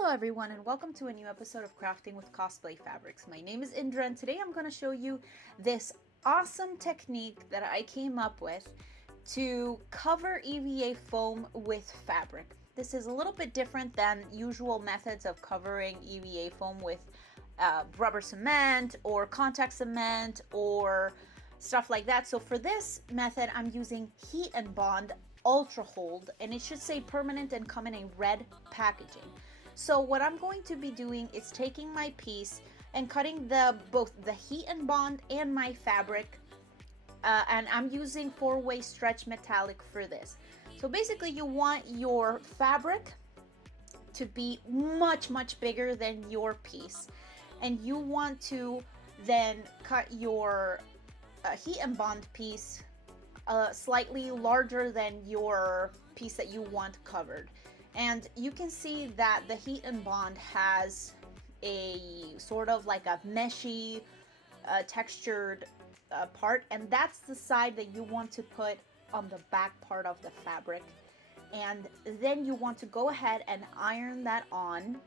Hello everyone and welcome to a new episode of Crafting with Cosplay Fabrics. My name is Indra and today I'm going to show you this awesome technique that I came up with to cover EVA foam with fabric. This is a little bit different than usual methods of covering EVA foam with rubber cement or contact cement or stuff like that. So for this method I'm using heat and bond ultra hold, and it should say permanent and come in a red packaging. So what I'm going to be doing is taking my piece and cutting both the heat and bond and my fabric, and I'm using 4-way stretch metallic for this. So basically you want your fabric to be much bigger than your piece, and you want to then cut your heat and bond piece slightly larger than your piece that you want covered. And you can see that the heat and bond has a sort of like a meshy textured part, and that's the side that you want to put on the back part of the fabric. And then you want to go ahead and iron that on,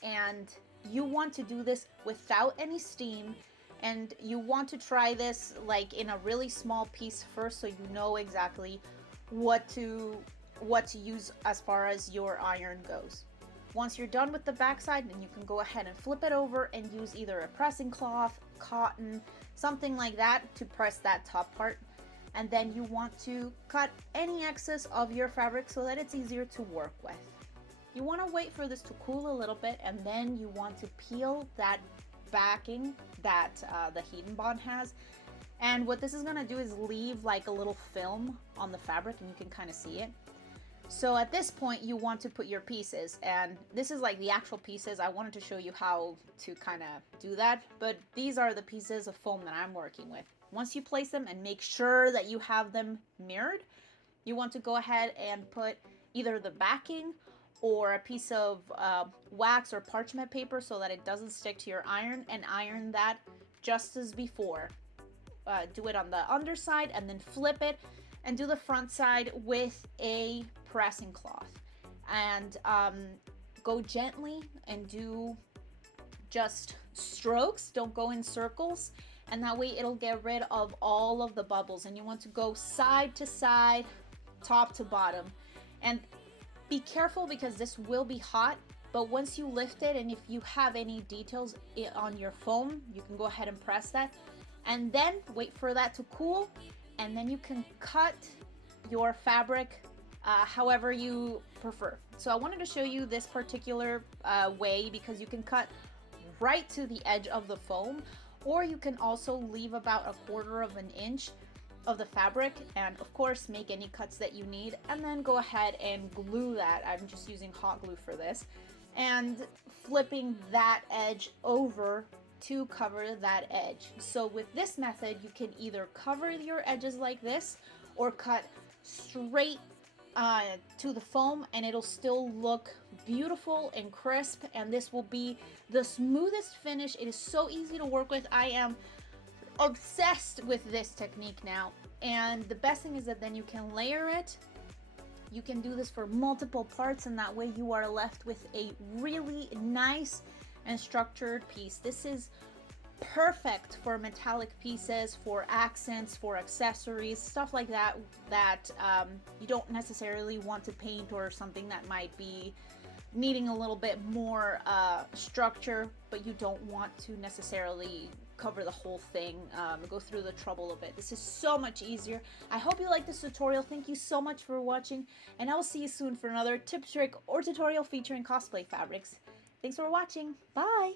and you want to do this without any steam. And you want to try this like in a really small piece first, so you know exactly what to use as far as your iron goes. Once you're done with the backside, then you can go ahead and flip it over and use either a pressing cloth, cotton, something like that to press that top part. And then you want to cut any excess of your fabric so that it's easier to work with. You want to wait for this to cool a little bit, and then you want to peel that backing that the heat and bond has. And what this is going to do is leave like a little film on the fabric, and you can kind of see it. So at this point you want to put your pieces, and this is like the actual pieces. I wanted to show you how to kind of do that, but these are the pieces of foam that I'm working with. Once you place them and make sure that you have them mirrored, you want to go ahead and put either the backing or a piece of wax or parchment paper so that it doesn't stick to your iron, and iron that just as before. Do it on the underside and then flip it, and do the front side with a pressing cloth. And go gently and do just strokes, don't go in circles, and that way it'll get rid of all of the bubbles. And you want to go side to side, top to bottom. And be careful because this will be hot, but once you lift it, and if you have any details on your foam, you can go ahead and press that, and then wait for that to cool, and then you can cut your fabric however you prefer. So I wanted to show you this particular way because you can cut right to the edge of the foam, or you can also leave about 1/4 of an inch of the fabric, and of course make any cuts that you need, and then go ahead and glue that. I'm just using hot glue for this, and flipping that edge over to cover that edge. So with this method you can either cover your edges like this or cut straight to the foam, and it'll still look beautiful and crisp, and this will be the smoothest finish. It is so easy to work with. I am obsessed with this technique now, and the best thing is that then you can layer it. You can do this for multiple parts, and that way you are left with a really nice and structured piece. This is perfect for metallic pieces, for accents, for accessories, stuff like that you don't necessarily want to paint, or something that might be needing a little bit more structure, but you don't want to necessarily cover the whole thing, go through the trouble of it. This is so much easier. I hope you like this tutorial. Thank you so much for watching, and I will see you soon for another tip, trick, or tutorial featuring Cosplay Fabrics. Thanks for watching. Bye!